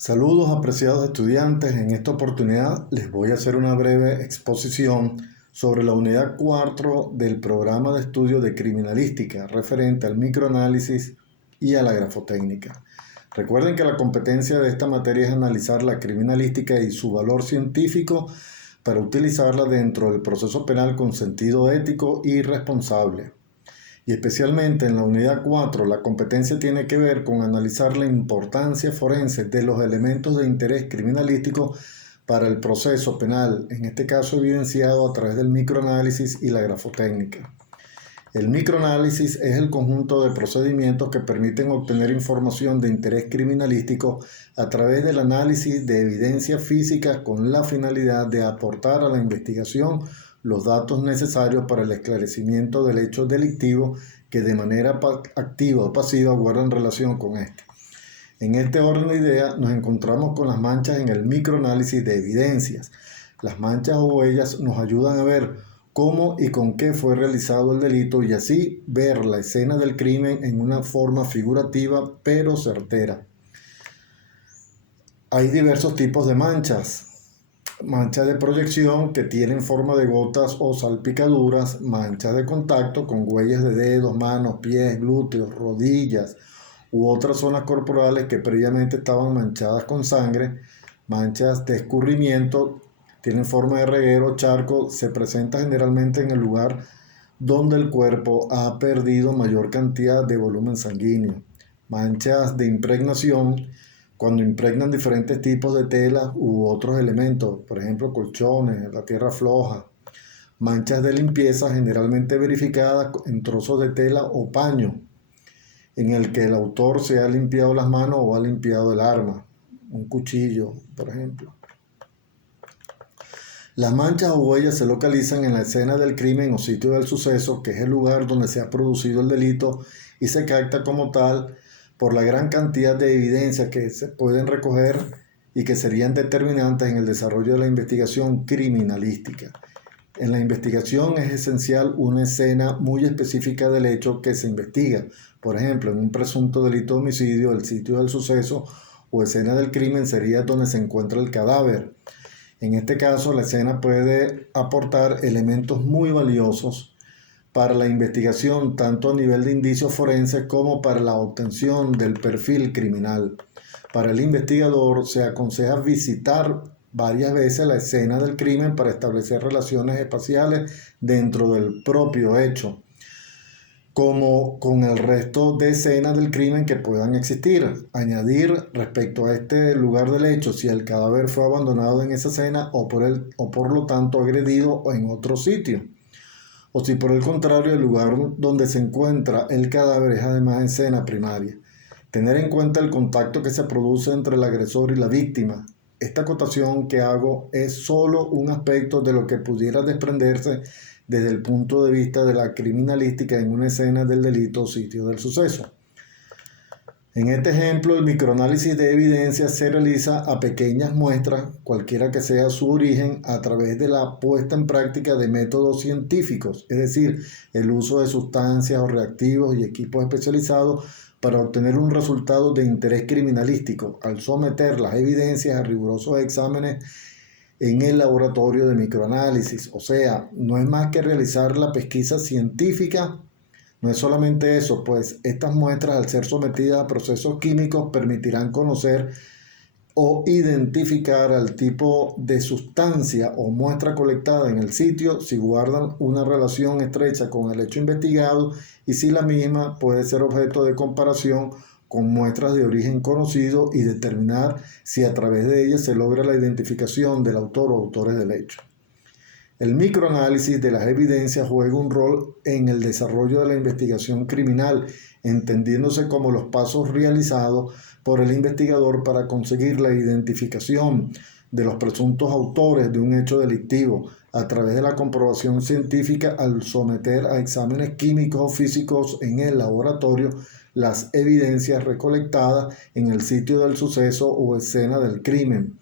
Saludos apreciados estudiantes, en esta oportunidad les voy a hacer una breve exposición sobre la unidad 4 del programa de estudio de criminalística referente al microanálisis y a la grafotécnica. Recuerden que la competencia de esta materia es analizar la criminalística y su valor científico para utilizarla dentro del proceso penal con sentido ético y responsable. Y especialmente en la unidad 4, la competencia tiene que ver con analizar la importancia forense de los elementos de interés criminalístico para el proceso penal, en este caso evidenciado a través del microanálisis y la grafotécnica. El microanálisis es el conjunto de procedimientos que permiten obtener información de interés criminalístico a través del análisis de evidencias físicas con la finalidad de aportar a la investigación los datos necesarios para el esclarecimiento del hecho delictivo que de manera activa o pasiva guardan relación con este. En este orden de ideas nos encontramos con las manchas en el microanálisis de evidencias. Las manchas o huellas nos ayudan a ver cómo y con qué fue realizado el delito y así ver la escena del crimen en una forma figurativa pero certera. Hay diversos tipos de manchas. Manchas de proyección que tienen forma de gotas o salpicaduras, manchas de contacto con huellas de dedos, manos, pies, glúteos, rodillas u otras zonas corporales que previamente estaban manchadas con sangre, manchas de escurrimiento, tienen forma de reguero, charco, se presenta generalmente en el lugar donde el cuerpo ha perdido mayor cantidad de volumen sanguíneo. Manchas de impregnación, cuando impregnan diferentes tipos de telas u otros elementos, por ejemplo colchones, la tierra floja. Manchas de limpieza generalmente verificadas en trozos de tela o paño, en el que el autor se ha limpiado las manos o ha limpiado el arma, un cuchillo, por ejemplo. Las manchas o huellas se localizan en la escena del crimen o sitio del suceso, que es el lugar donde se ha producido el delito, y se capta como tal por la gran cantidad de evidencias que se pueden recoger y que serían determinantes en el desarrollo de la investigación criminalística. En la investigación es esencial una escena muy específica del hecho que se investiga. Por ejemplo, en un presunto delito de homicidio, el sitio del suceso o escena del crimen sería donde se encuentra el cadáver. En este caso, la escena puede aportar elementos muy valiosos para la investigación, tanto a nivel de indicios forenses como para la obtención del perfil criminal. Para el investigador se aconseja visitar varias veces la escena del crimen para establecer relaciones espaciales dentro del propio hecho, como con el resto de escenas del crimen que puedan existir. Añadir respecto a este lugar del hecho si el cadáver fue abandonado en esa escena o por lo tanto agredido en otro sitio. O si por el contrario el lugar donde se encuentra el cadáver es además escena primaria. Tener en cuenta el contacto que se produce entre el agresor y la víctima. Esta acotación que hago es solo un aspecto de lo que pudiera desprenderse desde el punto de vista de la criminalística en una escena del delito o sitio del suceso. En este ejemplo, el microanálisis de evidencias se realiza a pequeñas muestras, cualquiera que sea su origen, a través de la puesta en práctica de métodos científicos, es decir, el uso de sustancias o reactivos y equipos especializados para obtener un resultado de interés criminalístico, al someter las evidencias a rigurosos exámenes en el laboratorio de microanálisis. O sea, no es más que realizar la pesquisa científica. No es solamente eso, pues estas muestras al ser sometidas a procesos químicos permitirán conocer o identificar al tipo de sustancia o muestra colectada en el sitio si guardan una relación estrecha con el hecho investigado y si la misma puede ser objeto de comparación con muestras de origen conocido y determinar si a través de ellas se logra la identificación del autor o autores del hecho. El microanálisis de las evidencias juega un rol en el desarrollo de la investigación criminal, entendiéndose como los pasos realizados por el investigador para conseguir la identificación de los presuntos autores de un hecho delictivo a través de la comprobación científica al someter a exámenes químicos o físicos en el laboratorio las evidencias recolectadas en el sitio del suceso o escena del crimen,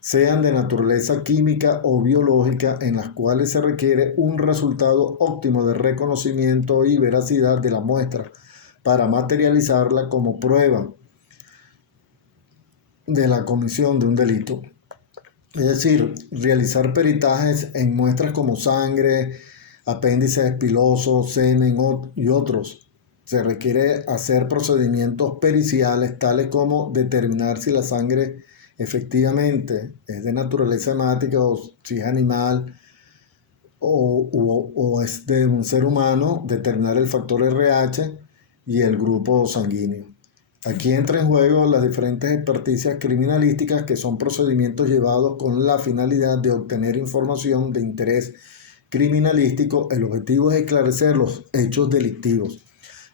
sean de naturaleza química o biológica, en las cuales se requiere un resultado óptimo de reconocimiento y veracidad de la muestra para materializarla como prueba. de la comisión de un delito. Es decir, realizar peritajes en muestras como sangre, apéndices espilosos, semen y otros. Se requiere hacer procedimientos periciales tales como determinar si la sangre efectivamente es de naturaleza hemática o si es animal o es de un ser humano, determinar el factor RH y el grupo sanguíneo. Aquí entra en juego las diferentes experticias criminalísticas, que son procedimientos llevados con la finalidad de obtener información de interés criminalístico. El objetivo es esclarecer los hechos delictivos.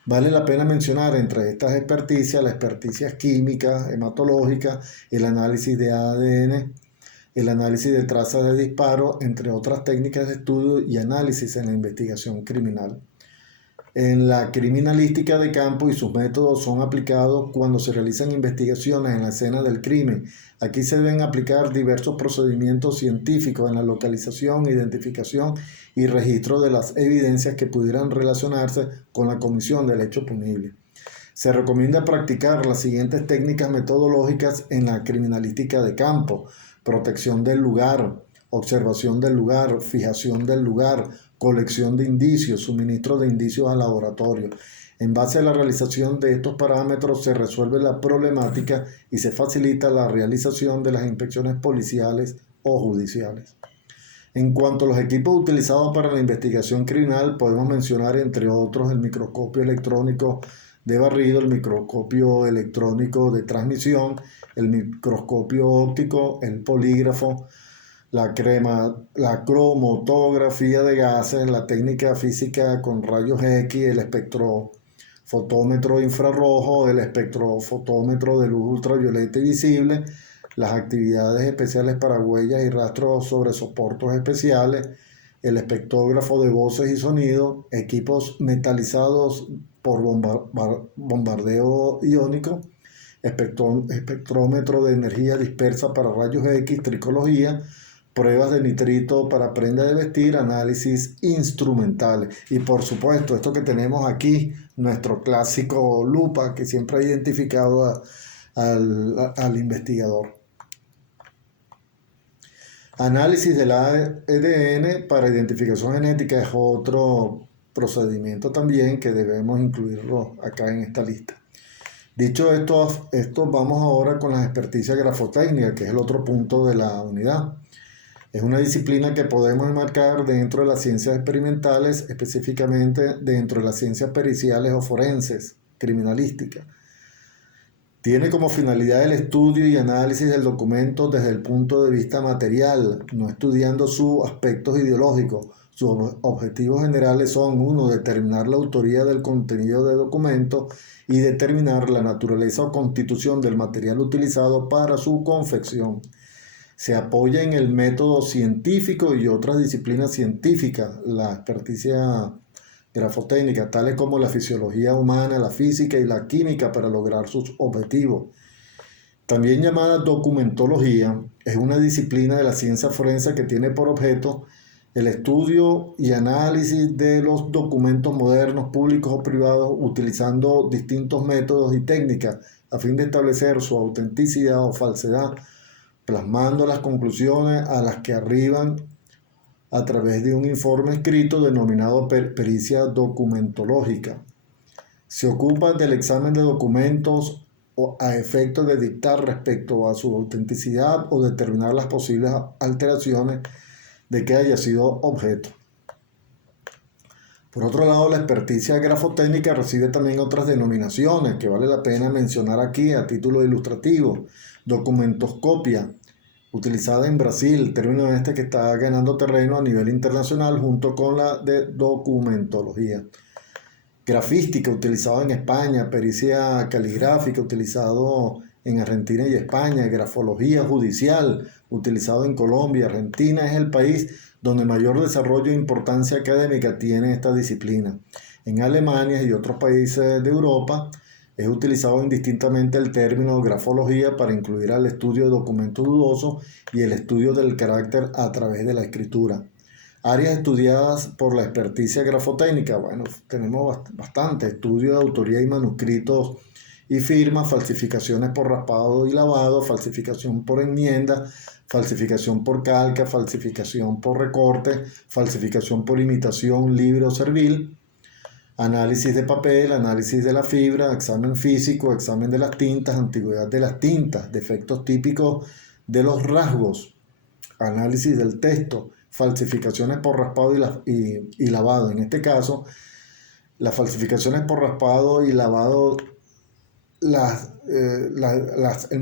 Vale la pena mencionar entre estas experticias la experticia química, hematológica, el análisis de ADN, el análisis de trazas de disparo, entre otras técnicas de estudio y análisis en la investigación criminal. En la criminalística de campo y sus métodos son aplicados cuando se realizan investigaciones en la escena del crimen. Aquí se deben aplicar diversos procedimientos científicos en la localización, identificación y registro de las evidencias que pudieran relacionarse con la comisión del hecho punible. Se recomienda practicar las siguientes técnicas metodológicas en la criminalística de campo: protección del lugar, observación del lugar, fijación del lugar, colección de indicios, suministro de indicios al laboratorio. En base a la realización de estos parámetros se resuelve la problemática y se facilita la realización de las inspecciones policiales o judiciales. En cuanto a los equipos utilizados para la investigación criminal, podemos mencionar entre otros el microscopio electrónico de barrido, el microscopio electrónico de transmisión, el microscopio óptico, el polígrafo, la cromatografía de gases, la técnica física con rayos X, el espectrofotómetro infrarrojo, el espectrofotómetro de luz ultravioleta y visible, las actividades especiales para huellas y rastros sobre soportes especiales, el espectrógrafo de voces y sonido, equipos metalizados por bombardeo iónico, espectrómetro de energía dispersa para rayos X, tricología, pruebas de nitrito para prenda de vestir, análisis instrumentales. Y por supuesto, esto que tenemos aquí, nuestro clásico lupa, que siempre ha identificado al investigador. Análisis del ADN para identificación genética es otro procedimiento también que debemos incluirlo acá en esta lista. Dicho esto, vamos ahora con las experticias grafotécnicas, que es el otro punto de la unidad. Es una disciplina que podemos enmarcar dentro de las ciencias experimentales, específicamente dentro de las ciencias periciales o forenses, criminalísticas. Tiene como finalidad el estudio y análisis del documento desde el punto de vista material, no estudiando sus aspectos ideológicos. Sus objetivos generales son: 1, determinar la autoría del contenido del documento y determinar la naturaleza o constitución del material utilizado para su confección. Se apoya en el método científico y otras disciplinas científicas, la experticia grafotécnica, tales como la fisiología humana, la física y la química, para lograr sus objetivos. También llamada documentología, es una disciplina de la ciencia forense que tiene por objeto el estudio y análisis de los documentos modernos, públicos o privados, utilizando distintos métodos y técnicas a fin de establecer su autenticidad o falsedad, plasmando las conclusiones a las que arriban a través de un informe escrito denominado pericia documentológica. Se ocupa del examen de documentos a efecto de dictar respecto a su autenticidad o determinar las posibles alteraciones de que haya sido objeto. Por otro lado, la experticia grafotécnica recibe también otras denominaciones que vale la pena mencionar aquí a título ilustrativo. Documentoscopia, utilizada en Brasil, término que está ganando terreno a nivel internacional junto con la de documentología. Grafística, utilizada en España. Pericia caligráfica, utilizado en Argentina y España. Grafología judicial, utilizado en Colombia. Argentina es el país donde mayor desarrollo e importancia académica tiene esta disciplina. En Alemania y otros países de Europa es utilizado indistintamente el término grafología para incluir al estudio de documentos dudosos y el estudio del carácter a través de la escritura. Áreas estudiadas por la experticia grafotécnica. Bueno, tenemos bastante estudio de autoría y manuscritos y firma, falsificaciones por raspado y lavado, falsificación por enmienda, falsificación por calca, falsificación por recorte, falsificación por imitación libre o servil, análisis de papel, análisis de la fibra, examen físico, examen de las tintas, antigüedad de las tintas, defectos típicos de los rasgos, análisis del texto, falsificaciones por raspado y lavado. En este caso, las falsificaciones por raspado y lavado, el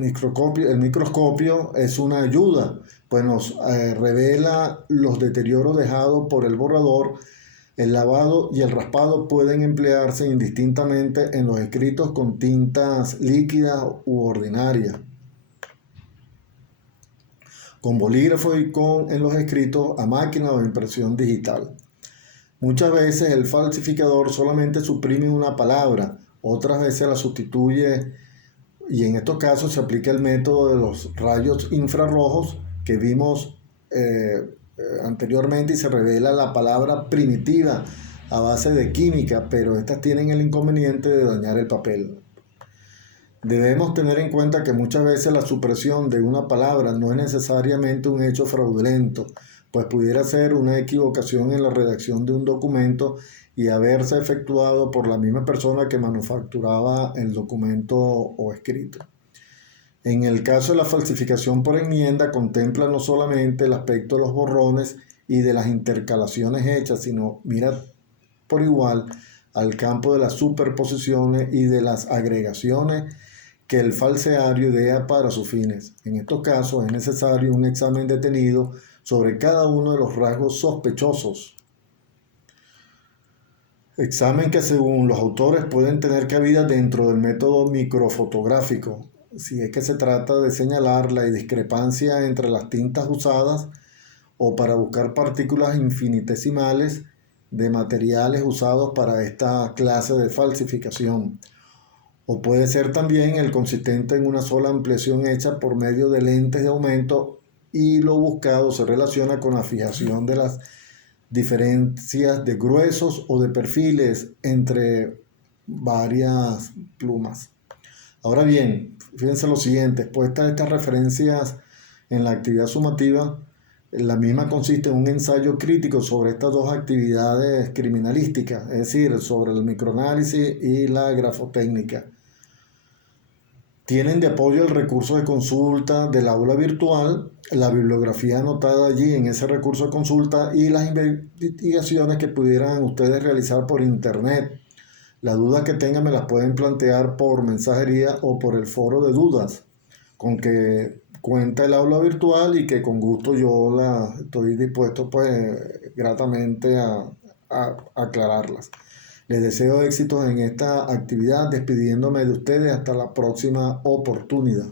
microscopio es una ayuda, pues nos revela los deterioros dejados por el borrador. El lavado y el raspado pueden emplearse indistintamente en los escritos con tintas líquidas u ordinarias, con bolígrafo y en los escritos a máquina o impresión digital. Muchas veces el falsificador solamente suprime una palabra, otras veces la sustituye, y en estos casos se aplica el método de los rayos infrarrojos que vimos anteriormente, y se revela la palabra primitiva a base de química, pero estas tienen el inconveniente de dañar el papel. Debemos tener en cuenta que muchas veces la supresión de una palabra no es necesariamente un hecho fraudulento, pues pudiera ser una equivocación en la redacción de un documento y haberse efectuado por la misma persona que manufacturaba el documento o escrito. En el caso de la falsificación por enmienda, contempla no solamente el aspecto de los borrones y de las intercalaciones hechas, sino mira por igual al campo de las superposiciones y de las agregaciones que el falseario idea para sus fines. En estos casos es necesario un examen detenido sobre cada uno de los rasgos sospechosos. Examen que según los autores pueden tener cabida dentro del método microfotográfico, si es que se trata de señalar la discrepancia entre las tintas usadas o para buscar partículas infinitesimales de materiales usados para esta clase de falsificación. O puede ser también el consistente en una sola ampliación hecha por medio de lentes de aumento, y lo buscado se relaciona con la fijación de las diferencias de gruesos o de perfiles entre varias plumas. Ahora bien, fíjense lo siguiente: expuestas estas referencias en la actividad sumativa, la misma consiste en un ensayo crítico sobre estas dos actividades criminalísticas, es decir, sobre el microanálisis y la grafotécnica. Tienen de apoyo el recurso de consulta del aula virtual, la bibliografía anotada allí en ese recurso de consulta y las investigaciones que pudieran ustedes realizar por internet. Las dudas que tengan me las pueden plantear por mensajería o por el foro de dudas, con que cuenta el aula virtual y que con gusto yo estoy dispuesto pues gratamente a aclararlas. Les deseo éxitos en esta actividad, despidiéndome de ustedes hasta la próxima oportunidad.